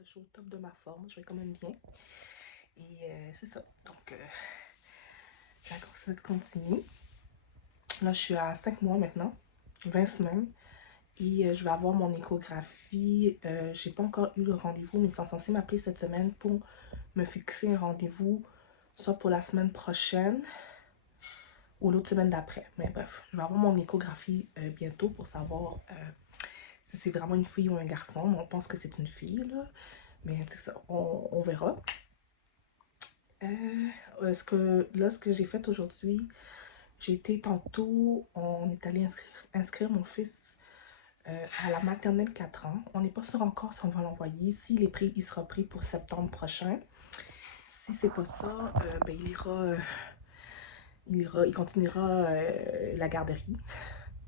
je suis au top de ma forme, je vais quand même bien. Et c'est ça. Donc, la grossesse continue. Là, je suis à 5 mois maintenant, 20 semaines. Et je vais avoir mon échographie. J'ai pas encore eu le rendez-vous, mais ils sont censés m'appeler cette semaine pour me fixer un rendez-vous, soit pour la semaine prochaine ou l'autre semaine d'après. Mais bref, je vais avoir mon échographie bientôt pour savoir si c'est vraiment une fille ou un garçon. On pense que c'est une fille, là. Mais c'est ça, on verra. Ce que j'ai fait aujourd'hui, j'ai été tantôt, on est allé inscrire mon fils à la maternelle 4 ans. On n'est pas sûr encore si on va l'envoyer. S'il est pris, il sera pris pour septembre prochain. Si c'est pas ça, ben il continuera la garderie.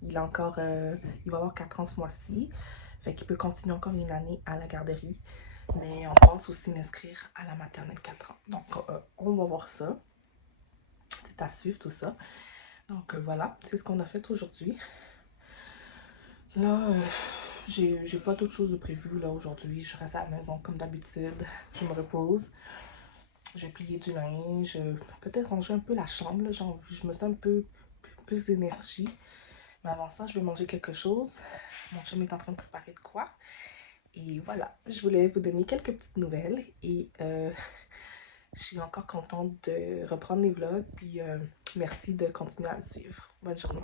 Il va avoir 4 ans ce mois-ci. Fait qu'il peut continuer encore une année à la garderie. Mais on pense aussi l'inscrire à la maternelle 4 ans. Donc, on va voir ça. C'est à suivre tout ça. Donc, voilà, c'est ce qu'on a fait aujourd'hui. Là, j'ai pas d'autre chose de prévu là aujourd'hui. Je reste à la maison comme d'habitude. Je me repose. J'ai plié du linge. Peut-être ranger un peu la chambre. Là. Je me sens un peu plus d'énergie. Mais avant ça, je vais manger quelque chose. Mon chum est en train de préparer de quoi. Et voilà, je voulais vous donner quelques petites nouvelles. Et je suis encore contente de reprendre les vlogs. Puis merci de continuer à me suivre. Bonne journée.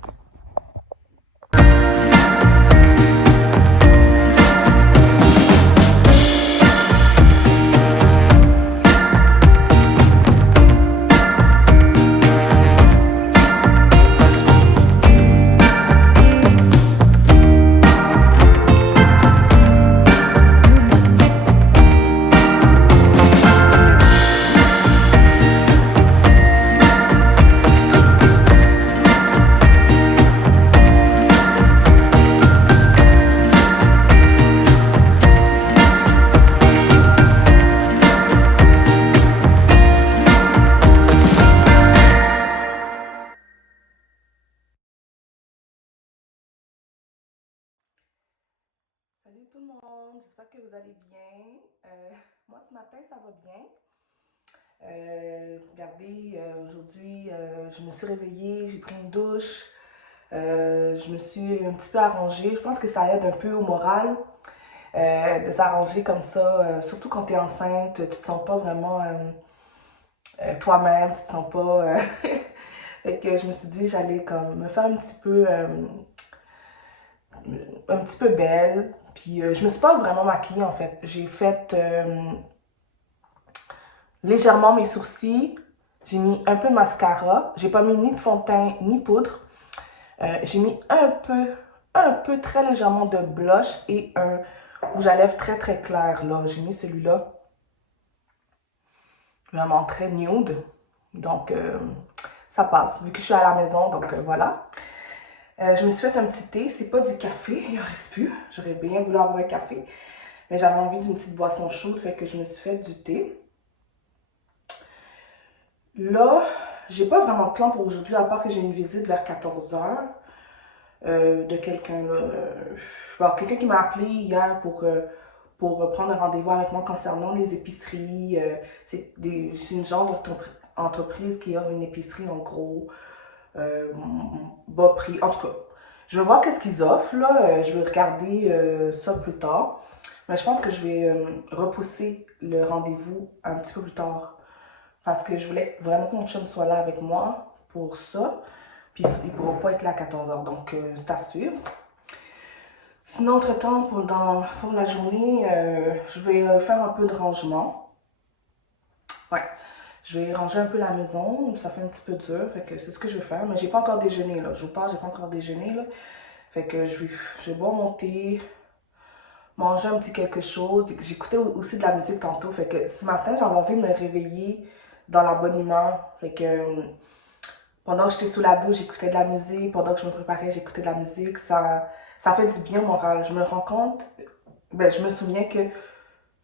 Salut tout le monde, j'espère que vous allez bien. Moi ce matin ça va bien. Regardez, aujourd'hui je me suis réveillée, j'ai pris une douche, je me suis un petit peu arrangée. Je pense que ça aide un peu au moral de s'arranger comme ça, surtout quand tu es enceinte, tu te sens pas vraiment toi-même, tu te sens pas. Fait que je me suis dit j'allais comme me faire un petit peu belle. Puis je me suis pas vraiment maquillée en fait. J'ai fait légèrement mes sourcils. J'ai mis un peu de mascara. J'ai pas mis ni de fond de teint ni poudre. J'ai mis un peu très légèrement de blush et un rouge à lèvres très très clair là. J'ai mis celui-là. Vraiment très nude. Donc ça passe vu que je suis à la maison. Donc voilà. Je me suis fait un petit thé. C'est pas du café. Il en reste plus. J'aurais bien voulu avoir un café. Mais j'avais envie d'une petite boisson chaude. Fait que je me suis fait du thé. Là, j'ai pas vraiment de plan pour aujourd'hui, à part que j'ai une visite vers 14h de quelqu'un. Bon, quelqu'un qui m'a appelé hier pour prendre un rendez-vous avec moi concernant les épiceries. C'est une genre d'entreprise qui a une épicerie en gros, bas prix. En tout cas, je vais voir qu'est-ce qu'ils offrent là. Je vais regarder ça plus tard. Mais je pense que je vais repousser le rendez-vous un petit peu plus tard. Parce que je voulais vraiment que mon chum soit là avec moi pour ça. Puis il ne pourra pas être là à 14h. Donc c'est à suivre. Sinon, entre-temps, pour la journée, je vais faire un peu de rangement. Ouais. Je vais ranger un peu la maison. Ça fait un petit peu dur. Fait que c'est ce que je vais faire. Mais j'ai pas encore déjeuné là. Je vous parle, j'ai pas encore déjeuné là. Fait que je vais boire mon thé, manger un petit quelque chose. J'écoutais aussi de la musique tantôt. Fait que ce matin, j'avais envie de me réveiller dans la bonne humeur. Fait que pendant que j'étais sous la douche, j'écoutais de la musique. Pendant que je me préparais, j'écoutais de la musique. Ça fait du bien au moral. Je me rends compte, je me souviens que je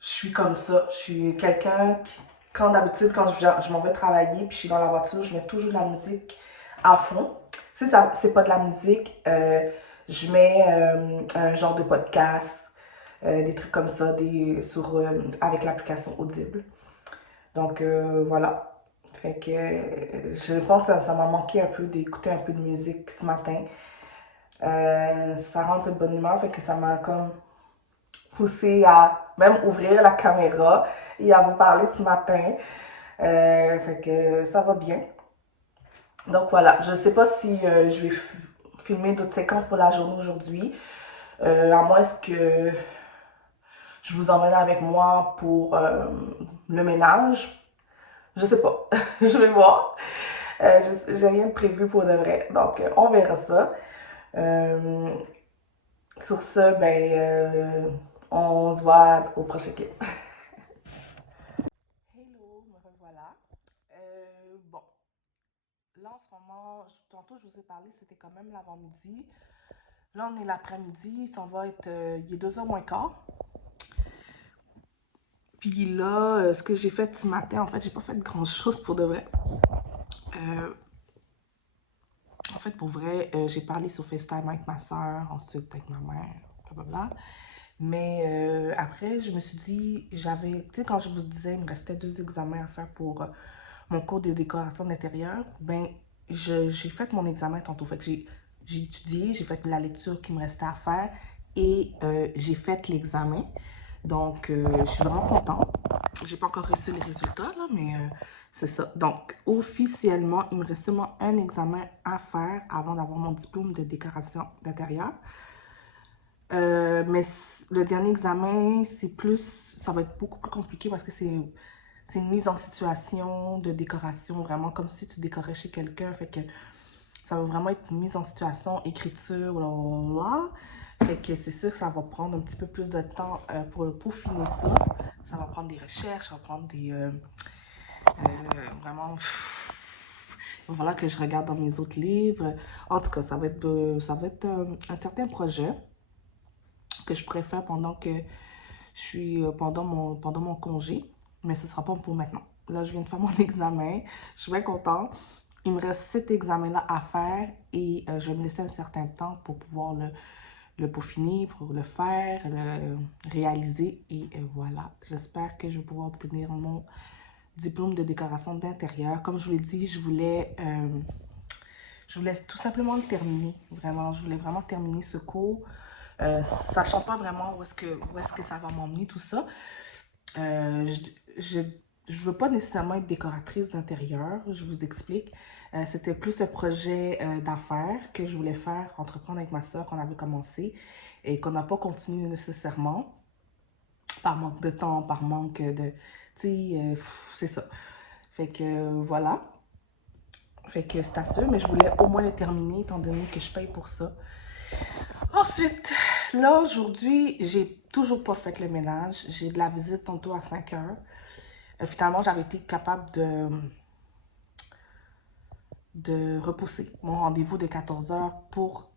suis comme ça. Je suis quelqu'un qui, quand d'habitude, quand je m'en vais travailler, puis je suis dans la voiture, je mets toujours de la musique à fond. Si ça, c'est pas de la musique, je mets un genre de podcast. des trucs comme ça avec l'application Audible. Donc voilà. Fait que je pense que ça m'a manqué un peu d'écouter un peu de musique ce matin. Ça rend un peu de bonne humeur, fait que ça m'a comme poussé à même ouvrir la caméra et à vous parler ce matin. Fait que ça va bien. Donc voilà, je sais pas si je vais filmer d'autres séquences pour la journée aujourd'hui. À moins que je vous emmène avec moi pour le ménage. Je sais pas. Je vais voir. J'ai rien de prévu pour de vrai. Donc, on verra ça. Sur ce, on se voit au prochain clip. Hello, me revoilà. Bon, là en ce moment, tantôt je vous ai parlé, c'était quand même l'avant-midi. Là, on est l'après-midi, ça va être, il est 2h moins quart. Puis là, ce que j'ai fait ce matin, en fait, j'ai pas fait grand-chose pour de vrai. En fait, pour vrai, j'ai parlé sur FaceTime avec ma soeur, ensuite avec ma mère, blablabla. Mais après, je me suis dit, tu sais, quand je vous disais, il me restait 2 examens à faire pour mon cours de décoration d'intérieur, ben, j'ai fait mon examen tantôt. Fait que j'ai étudié, j'ai fait la lecture qui me restait à faire et j'ai fait l'examen. Donc, je suis vraiment contente. J'ai pas encore reçu les résultats, là, mais c'est ça. Donc, officiellement, il me reste seulement un examen à faire avant d'avoir mon diplôme de décoration d'intérieur. Mais le dernier examen, ça va être beaucoup plus compliqué parce que c'est une mise en situation de décoration, vraiment comme si tu décorais chez quelqu'un. Fait que ça va vraiment être une mise en situation, écriture, blablabla. Fait que c'est sûr que ça va prendre un petit peu plus de temps pour peaufiner ça. Ça va prendre des recherches, ça va prendre des... vraiment... Il va falloir que je regarde dans mes autres livres. En tout cas, ça va être un certain projet que je pourrais faire pendant que je suis... pendant mon congé. Mais ce ne sera pas pour maintenant. Là, je viens de faire mon examen. Je suis bien contente. Il me reste 7 examens-là à faire et je vais me laisser un certain temps pour pouvoir le peaufiner, pour le faire, le réaliser. Et voilà, j'espère que je vais pouvoir obtenir mon diplôme de décoration d'intérieur. Comme je vous l'ai dit, je voulais tout simplement le terminer. Vraiment, je voulais vraiment terminer ce cours, sachant pas vraiment où est-ce que ça va m'emmener, tout ça. Je veux pas nécessairement être décoratrice d'intérieur, je vous explique. C'était plus un projet d'affaires que je voulais faire, entreprendre avec ma soeur qu'on avait commencé et qu'on n'a pas continué nécessairement par manque de temps, par manque de... Tu sais, c'est ça. Fait que voilà. Fait que c'est à ça, mais je voulais au moins le terminer étant donné que je paye pour ça. Ensuite, là aujourd'hui, j'ai toujours pas fait le ménage. J'ai de la visite tantôt à 5 heures. Finalement, j'avais été capable de repousser mon rendez-vous de 14 heures pour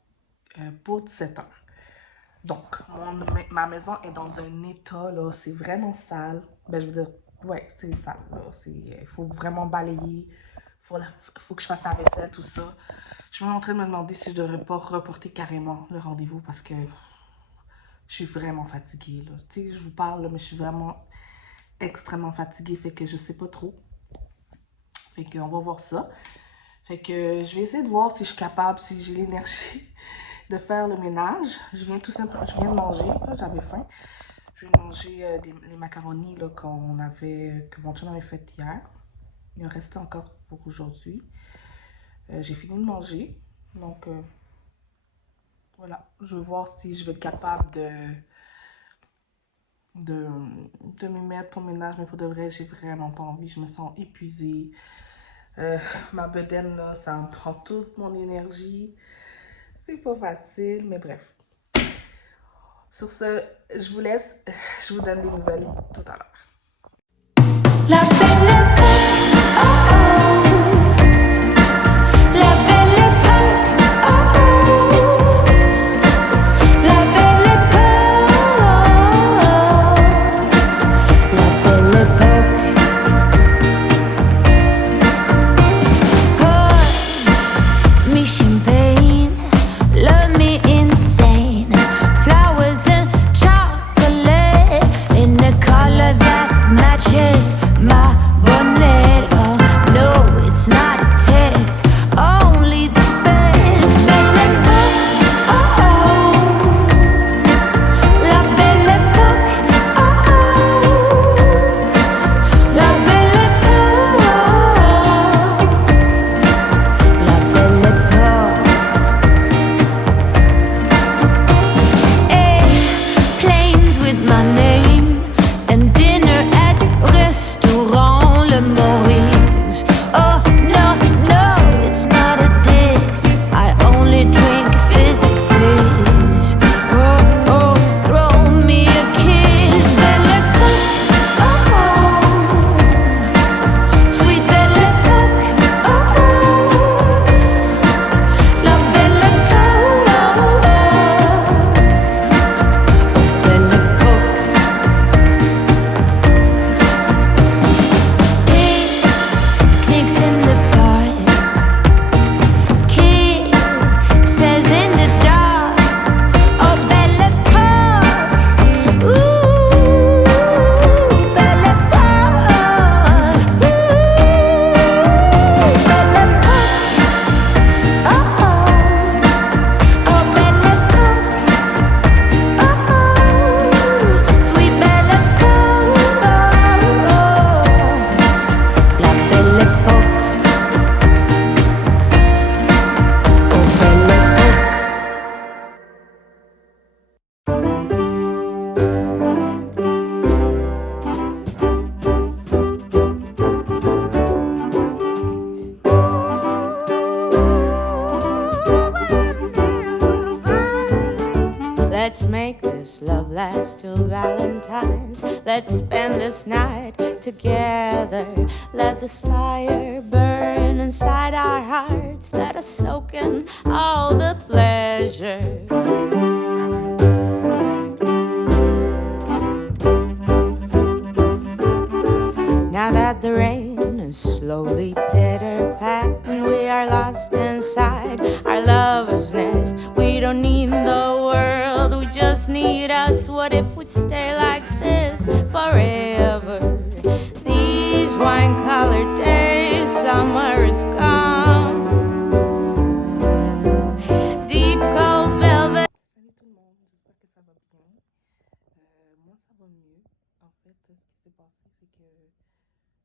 17 heures. Donc, ma maison est dans un état, là, c'est vraiment sale. Ben, je veux dire, ouais, c'est sale, là. Il faut vraiment balayer. Faut que je fasse la vaisselle, tout ça. Je suis en train de me demander si je devrais pas reporter carrément le rendez-vous parce que je suis vraiment fatiguée, là. Tu sais, je vous parle, là, mais je suis vraiment extrêmement fatiguée, fait que je sais pas trop. Fait qu'on va voir ça. Fait que je vais essayer de voir si je suis capable, si j'ai l'énergie de faire le ménage. Je viens de manger, j'avais faim. Je viens de manger les macaronis là, que mon chum avait fait hier. Il en restait encore pour aujourd'hui. J'ai fini de manger. Donc, voilà. Je vais voir si je vais être capable de me mettre pour le ménage. Mais pour de vrai, j'ai vraiment pas envie. Je me sens épuisée. Ma bedaine, là, ça me prend toute mon énergie. C'est pas facile, mais bref. Sur ce, je vous laisse. Je vous donne des nouvelles tout à l'heure. La belle époque, oh oh. La belle époque, oh oh. La belle époque, la belle époque. Pour me champagne, love me insane. Flowers and chocolate. and dinner at restaurant Le Maurice. Oh no, no, it's not a diss. I only drink fizzy fizz. Oh, oh, throw me a kiss. Belle Époque, oh, oh. Sweet Belle Époque, oh, oh. La Belle Époque, oh, oh. Belle Époque. Picnics in the park, kisses in the dark. Oh, Belle Époque, ooh, Belle Époque, ooh, Belle Époque, oh, oh, oh, Belle Époque, oh, oh, sweet Belle Époque, oh, oh, la Belle Époque, oh, Belle Époque. Let's make this love last till Valentine's. Let's spend this night together. Let this fire burn inside our hearts. Let us soak in all the pleasure. Now that the rain is slowly pitter-patting, we are lost inside our lover's nest. We don't need the world, we just need us. What if we'd stay like this forever? These wine-colored days, summer is gone. Deep cold velvet. Salut tout le monde, j'espère que ça va bien. Moi, ça va mieux. En fait, ce qui s'est passé, c'est que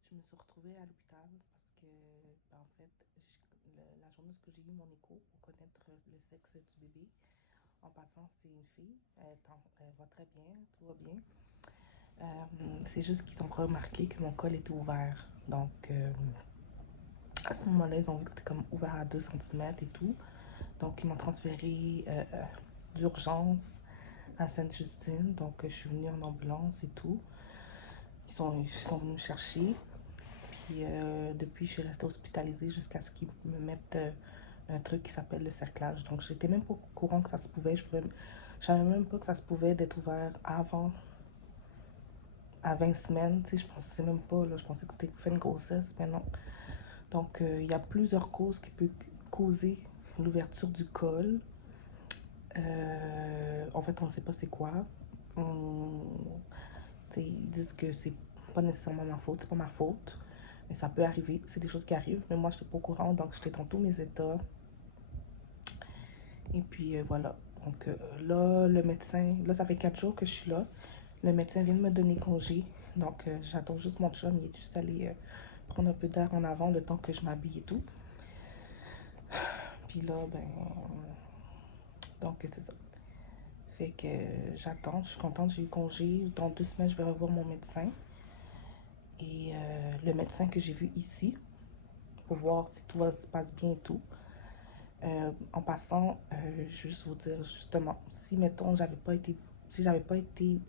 je me suis retrouvée à l'hôpital parce que, en fait, la journée où j'ai eu mon écho pour connaître le sexe du bébé, en passant, c'est une fille. Elle va très bien, tout va bien. C'est juste qu'ils ont remarqué que mon col était ouvert. Donc, à ce moment-là, ils ont vu que c'était comme ouvert à 2 cm et tout. Donc, ils m'ont transféré d'urgence à Sainte-Justine. Donc, je suis venue en ambulance et tout. Ils sont venus me chercher. Puis, depuis, je suis restée hospitalisée jusqu'à ce qu'ils me mettent un truc qui s'appelle le cerclage. Donc, j'étais même pas au courant que ça se pouvait. Je savais même pas que ça se pouvait d'être ouvert avant, à 20 semaines. Tu sais, je pensais même pas, là. Je pensais que c'était fin de grossesse, mais non. Donc, il y a plusieurs causes qui peuvent causer l'ouverture du col. En fait, on ne sait pas c'est quoi. Ils disent que c'est pas nécessairement ma faute, c'est pas ma faute. Mais ça peut arriver, c'est des choses qui arrivent. Mais moi, je n'étais pas au courant, donc j'étais dans tous mes états. Et puis, voilà. Donc là, le médecin, là, ça fait 4 jours que je suis là. Le médecin vient de me donner congé. Donc, j'attends juste mon chum. Il est juste allé prendre un peu d'air en avant le temps que je m'habille et tout. Puis là, ben... donc, c'est ça. Fait que j'attends. Je suis contente, j'ai eu congé. Dans 2 semaines, je vais revoir mon médecin. Et le médecin que j'ai vu ici, pour voir si tout se passe bien et tout. En passant, je veux juste vous dire, justement, si, mettons, si j'avais pas été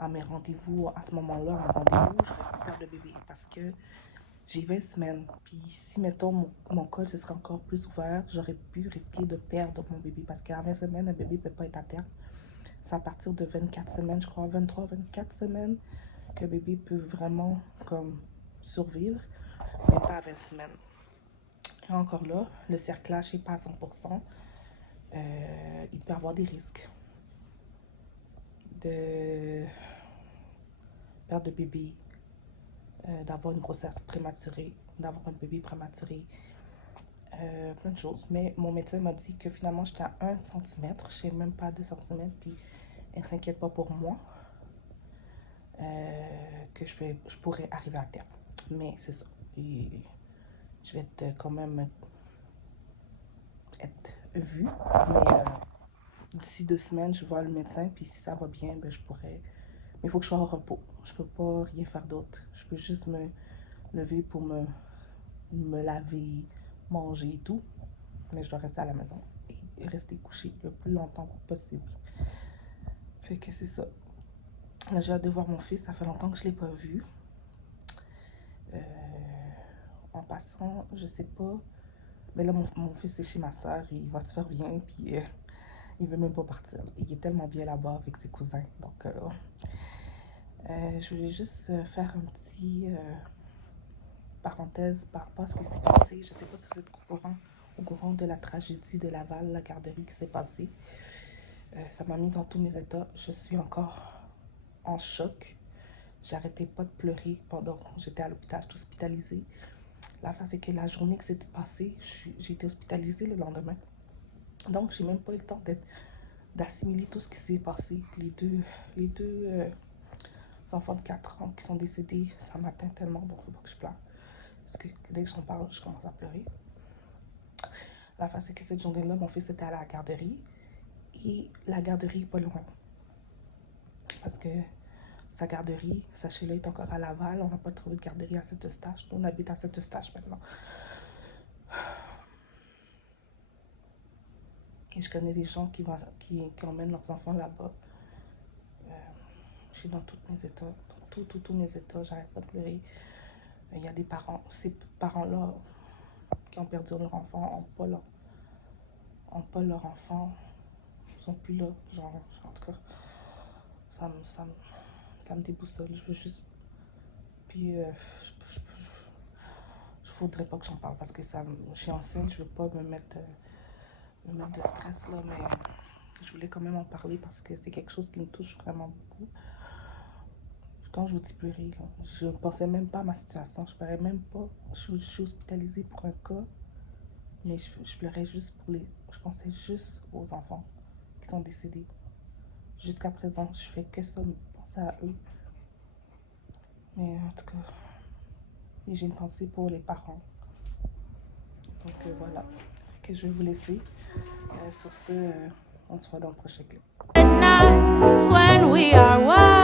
à mes rendez-vous à ce moment-là, à mon rendez-vous, j'aurais pu perdre le bébé parce que j'ai 20 semaines. Puis si, mettons, mon col se serait encore plus ouvert, j'aurais pu risquer de perdre mon bébé parce qu'à 20 semaines, un bébé ne peut pas être à terre. C'est à partir de 24 semaines, je crois, 23, 24 semaines, que le bébé peut vraiment, comme, survivre, mais pas à 20 semaines. Et encore là, le cerclage n'est pas à 100%. Il peut y avoir des risques de perdre de bébé, d'avoir une grossesse prématurée, d'avoir un bébé prématuré, plein de choses. Mais mon médecin m'a dit que finalement j'étais à 1 cm, je sais même pas 2 cm, puis elle ne s'inquiète pas pour moi, que je pourrais arriver à terme. Mais c'est ça. Et je vais être quand même être vue, mais d'ici 2 semaines, je vois le médecin, puis si ça va bien, ben, je pourrais il faut que je sois au repos. Je peux pas rien faire d'autre. Je peux juste me lever pour me laver, manger et tout. Mais je dois rester à la maison et rester couché le plus longtemps possible. Fait que c'est ça. Là, j'ai hâte de voir mon fils. Ça fait longtemps que je l'ai pas vu. En passant, je sais pas. Mais là, mon fils est chez ma soeur. Il va se faire bien. Puis il veut même pas partir. Il est tellement bien là-bas avec ses cousins. Donc, je voulais juste faire un petit parenthèse par rapport à ce qui s'est passé. Je sais pas si vous êtes au courant de la tragédie de Laval, la garderie qui s'est passée. Ça m'a mis dans tous mes états. Je suis encore en choc. J'arrêtais pas de pleurer pendant que j'étais à l'hôpital. J'étais hospitalisée. La fin, c'est que la journée que c'était passée, j'ai été hospitalisée le lendemain. Donc, j'ai même pas eu le temps d'assimiler tout ce qui s'est passé. Les deux enfants de 4 ans qui sont décédés, ça m'atteint tellement. Bon, faut pas que je pleure. Parce que dès que j'en parle, je commence à pleurer. La fin, c'est que cette journée-là, mon fils était à la garderie. Et la garderie est pas loin. Parce que sa garderie, sachez-le, est encore à Laval. On n'a pas trouvé de garderie à Saint-Eustache. On habite à Saint-Eustache maintenant. Et je connais des gens qui emmènent leurs enfants là-bas. Je suis dans tous mes états. Dans tous mes états. J'arrête pas de pleurer. Il y a des parents, ces parents-là qui ont perdu leur enfant, ont pas leur enfant. Ils sont plus là. Genre, en tout cas, ça me déboussole. Je veux juste. Puis, je voudrais pas que j'en parle parce que je suis enceinte. Je veux pas me mettre de stress là, mais je voulais quand même en parler parce que c'est quelque chose qui me touche vraiment beaucoup. Quand je vous dis pleurer, là, je ne pensais même pas à ma situation. Je pleurais même pas. Je suis hospitalisée pour un cas, mais je pleurais juste je pensais juste aux enfants qui sont décédés. Jusqu'à présent, je fais que ça, penser à eux. Mais en tout cas, et j'ai une pensée pour les parents. Donc voilà. Fait que je vais vous laisser. Sur ce, on se voit dans le prochain clip. At night when we are wild.